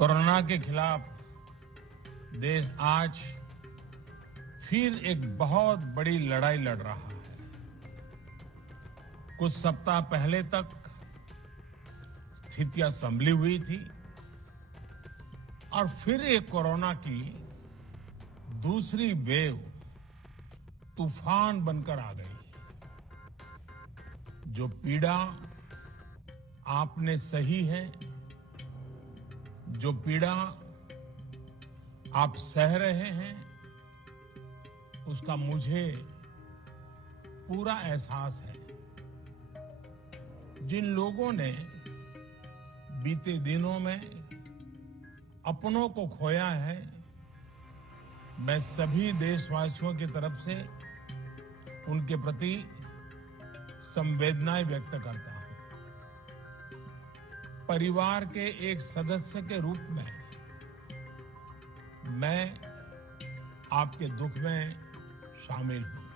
Corona के खिलाफ देश आज फिर एक बहुत बड़ी लड़ाई लड़ रहा है। कुछ सप्ताह पहले तक स्थितियां संभली हुई थी और फिर एक कोरोना की दूसरी वेव तूफान बनकर आ गई। जो पीड़ा आपने सही है, जो पीड़ा आप सह रहे हैं, उसका मुझे पूरा एहसास है। जिन लोगों ने बीते दिनों में अपनों को खोया है, मैं सभी देशवासियों की तरफ से उनके प्रति संवेदनाएं व्यक्त करता हूं। परिवार के एक सदस्य के रूप में मैं आपके दुख में शामिल हूं।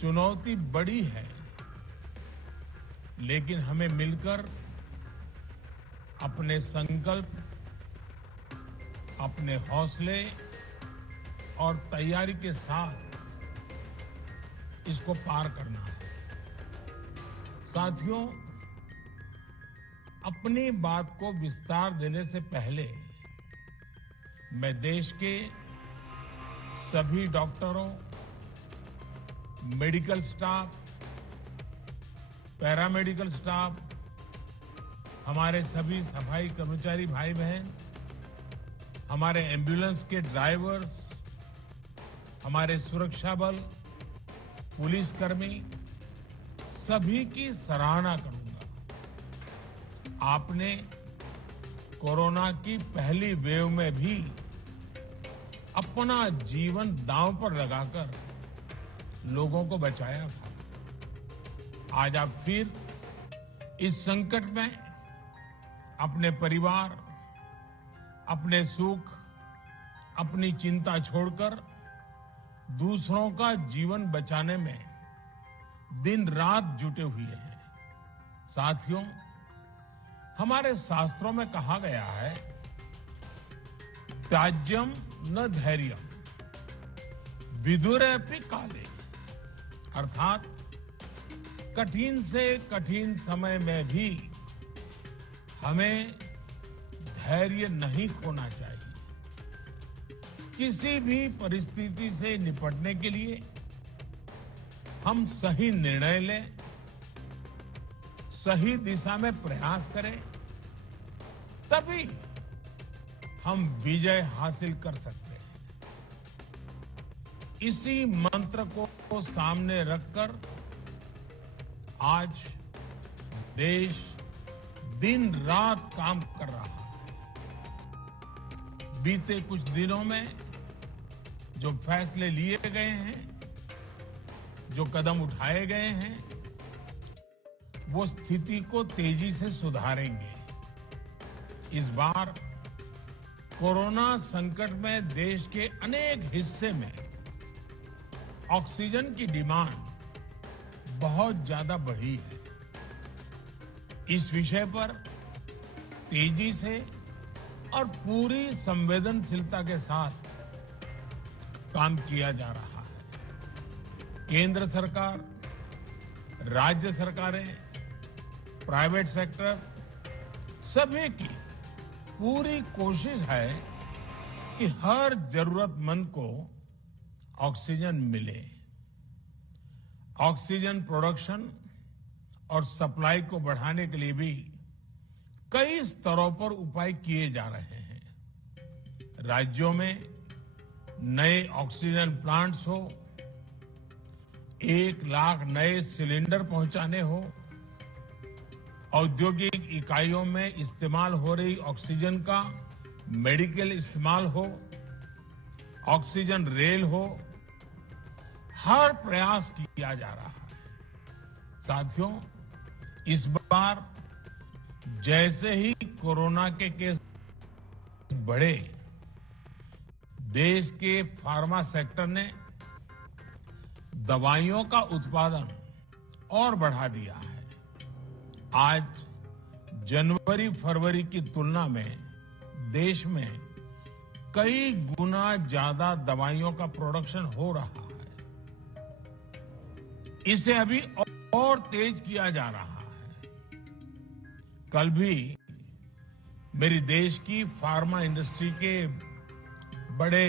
चुनौती बड़ी है, लेकिन हमें मिलकर अपने संकल्प, अपने हौसले और तैयारी के साथ इसको पार करना है। साथियों, अपनी बात को विस्तार देने से पहले मैं देश के सभी डॉक्टरों, मेडिकल स्टाफ, पैरामेडिकल स्टाफ, हमारे सभी सफाई कर्मचारी भाई बहन, हमारे एम्बुलेंस के ड्राइवर्स, हमारे सुरक्षा बल, पुलिसकर्मी, सभी की सराहना करूंगा। आपने कोरोना की पहली वेव में भी अपना जीवन दांव पर लगाकर लोगों को बचाया था। आज आप फिर इस संकट में अपने परिवार, अपने सुख, अपनी चिंता छोड़कर दूसरों का जीवन बचाने में दिन रात जुटे हुए हैं। साथियों, हमारे शास्त्रों में कहा गया है, त्याज्यम न धैर्यम विदुरेऽपि काले, अर्थात कठिन से कठिन समय में भी हमें धैर्य नहीं खोना चाहिए। किसी भी परिस्थिति से निपटने के लिए हम सही निर्णय लें, सही दिशा में प्रयास करें, तभी हम विजय हासिल कर सकते हैं। इसी मंत्र को सामने रखकर आज देश दिन रात काम कर रहा है। बीते कुछ दिनों में जो फैसले लिए गए हैं, जो कदम उठाए गए हैं, वो स्थिति को तेजी से सुधारेंगे। इस बार कोरोना संकट में देश के अनेक हिस्से में ऑक्सीजन की डिमांड बहुत ज्यादा बढ़ी है। इस विषय पर तेजी से और पूरी संवेदनशीलता के साथ काम किया जा रहा है। केंद्र सरकार, राज्य सरकारें, प्राइवेट सेक्टर, सभी की पूरी कोशिश है कि हर जरूरतमंद को ऑक्सीजन मिले। ऑक्सीजन प्रोडक्शन और सप्लाई को बढ़ाने के लिए भी कई स्तरों पर उपाय किए जा रहे हैं। राज्यों में नए ऑक्सीजन प्लांट्स हो, 1 लाख नए सिलेंडर पहुंचाने हो, औद्योगिक इकाइयों में इस्तेमाल हो रही ऑक्सीजन का मेडिकल इस्तेमाल हो, ऑक्सीजन रेल हो, हर प्रयास किया जा रहा है। साथियों, इस बार जैसे ही कोरोना के केस बढ़े, देश के फार्मा सेक्टर ने दवाइयों का उत्पादन और बढ़ा दिया है। आज जनवरी फरवरी की तुलना में देश में कई गुना ज्यादा दवाइयों का प्रोडक्शन हो रहा है। इसे अभी और तेज किया जा रहा है। कल भी मेरी देश की फार्मा इंडस्ट्री के बड़े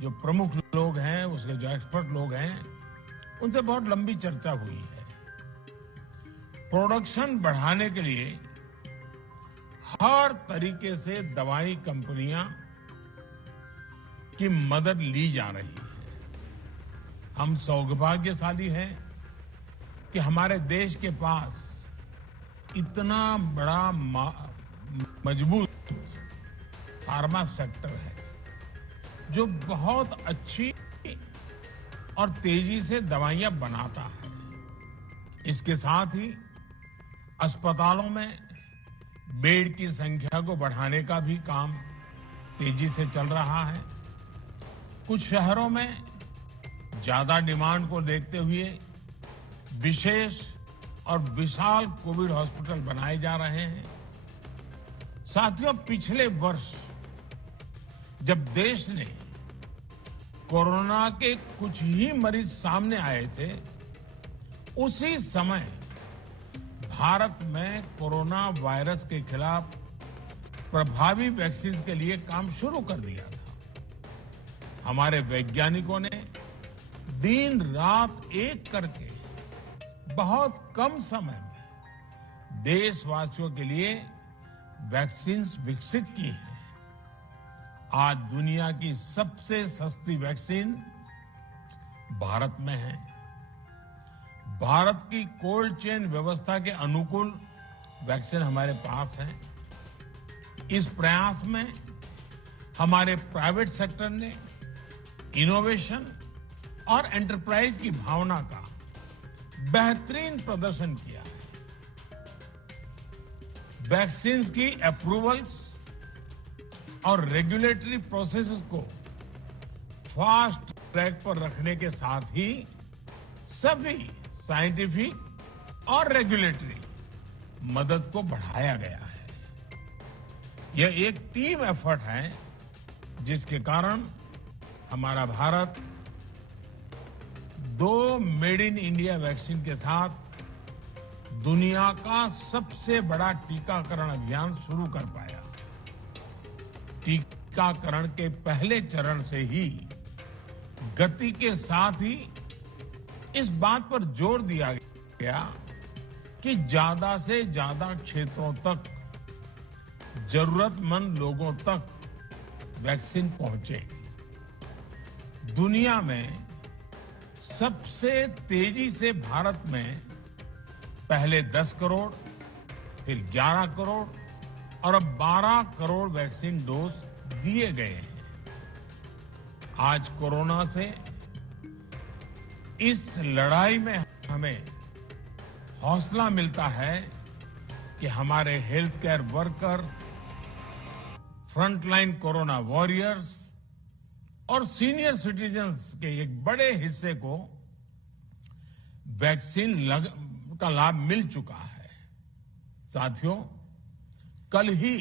जो प्रमुख लोग हैं, उसके जो एक्सपर्ट लोग हैं, उनसे बहुत लंबी चर्चा हुई है। प्रोडक्शन बढ़ाने के लिए हर तरीके से दवाई कंपनियां की मदद ली जा रही है। हम सौभाग्यशाली हैं कि हमारे देश के पास इतना बड़ा मजबूत फार्मा सेक्टर है जो बहुत अच्छी और तेजी से दवाइयां बनाता है। इसके साथ ही अस्पतालों में बेड की संख्या को बढ़ाने का भी काम तेजी से चल रहा है। कुछ शहरों में ज्यादा डिमांड को देखते हुए विशेष और विशाल कोविड हॉस्पिटल बनाए जा रहे हैं। साथियों, पिछले वर्ष जब देश ने कोरोना के कुछ ही मरीज सामने आए थे, उसी समय भारत में कोरोना वायरस के खिलाफ प्रभावी वैक्सीन के लिए काम शुरू कर दिया था। हमारे वैज्ञानिकों ने दिन रात एक करके बहुत कम समय में देशवासियों के लिए वैक्सीन विकसित की है। आज दुनिया की सबसे सस्ती वैक्सीन भारत में है। भारत की कोल्ड चेन व्यवस्था के अनुकूल वैक्सीन हमारे पास है। इस प्रयास में हमारे प्राइवेट सेक्टर ने इनोवेशन और एंटरप्राइज की भावना का बेहतरीन प्रदर्शन किया है। वैक्सीन की अप्रूवल्स और रेगुलेटरी प्रोसेसेस को फास्ट ट्रैक पर रखने के साथ ही सभी साइंटिफिक और रेगुलेटरी मदद को बढ़ाया गया है। यह एक टीम एफर्ट है जिसके कारण हमारा Bharat 2 made in India vaccine के साथ दुनिया का सबसे बड़ा टीकाकरण अभियान शुरू कर पाया। टीकाकरण के पहले चरण से ही गति के साथ ही इस बात पर जोर दिया गया कि ज्यादा से ज्यादा क्षेत्रों तक, जरूरतमंद लोगों तक वैक्सीन पहुंचे। दुनिया में सबसे तेजी से भारत में पहले 10 करोड़, फिर 11 करोड़ और अब 12 करोड़ वैक्सीन डोज दिए गए हैं। आज कोरोना से इस लड़ाई में हमें हौसला मिलता है कि हमारे health care workers, frontline corona warriors और सीनियर सिटीजन्स के एक बड़े हिस्से को वैक्सीन का लाभ मिल चुका है। साथियों, कल ही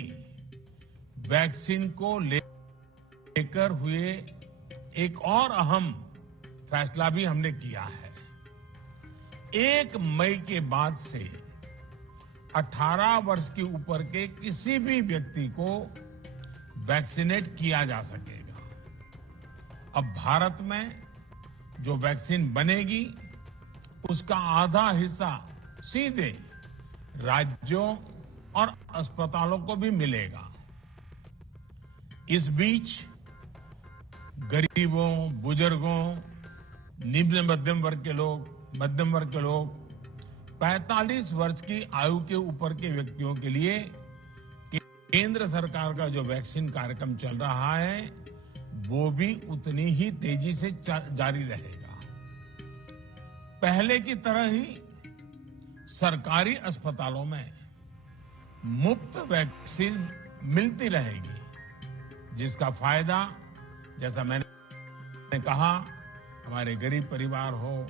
वैक्सीन को लेकर हुए एक और अहम फैसला भी हमने किया है। 1 मई के बाद से 18 वर्ष के ऊपर के किसी भी व्यक्ति को वैक्सीनेट किया जा सकेगा। अब भारत में जो वैक्सीन बनेगी उसका आधा हिस्सा सीधे राज्यों और अस्पतालों को भी मिलेगा। इस बीच गरीबों, बुजुर्गों, निम्न मध्यम वर्ग के लोग 45 वर्ष की आयु के ऊपर के व्यक्तियों के लिए केंद्र सरकार का जो वैक्सीन कार्यक्रम चल रहा है वो भी उतनी ही तेजी से जारी रहेगा। पहले की तरह ही सरकारी अस्पतालों में मुफ्त वैक्सीन मिलती रहेगी, जिसका फायदा, जैसा मैंने कहा, हमारे गरीब परिवार हो,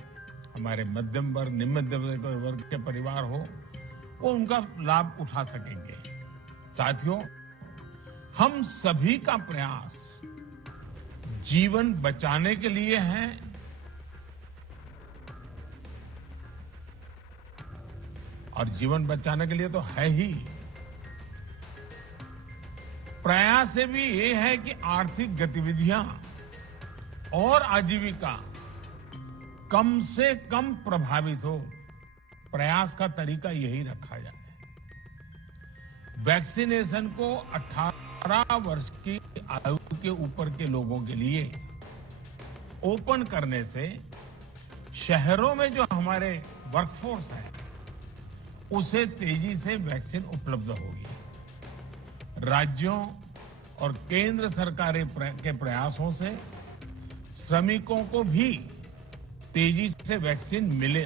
हमारे मध्यम वर्ग, निम्न मध्यम वर्ग के परिवार हो, वो उनका लाभ उठा सकेंगे। साथियों, हम सभी का प्रयास जीवन बचाने के लिए है और जीवन बचाने के लिए तो है ही। प्रयास से भी ये है कि आर्थिक गतिविधियां और आजीविका कम से कम प्रभावित हो। प्रयास का तरीका यही रखा जाए। वैक्सीनेशन को 18 वर्ष की आयु के ऊपर के लोगों के लिए ओपन करने से शहरों में जो हमारे वर्कफोर्स है उसे तेजी से वैक्सीन उपलब्ध होगी। राज्यों और केंद्र सरकार के प्रयासों से श्रमिकों को भी तेजी से वैक्सीन मिले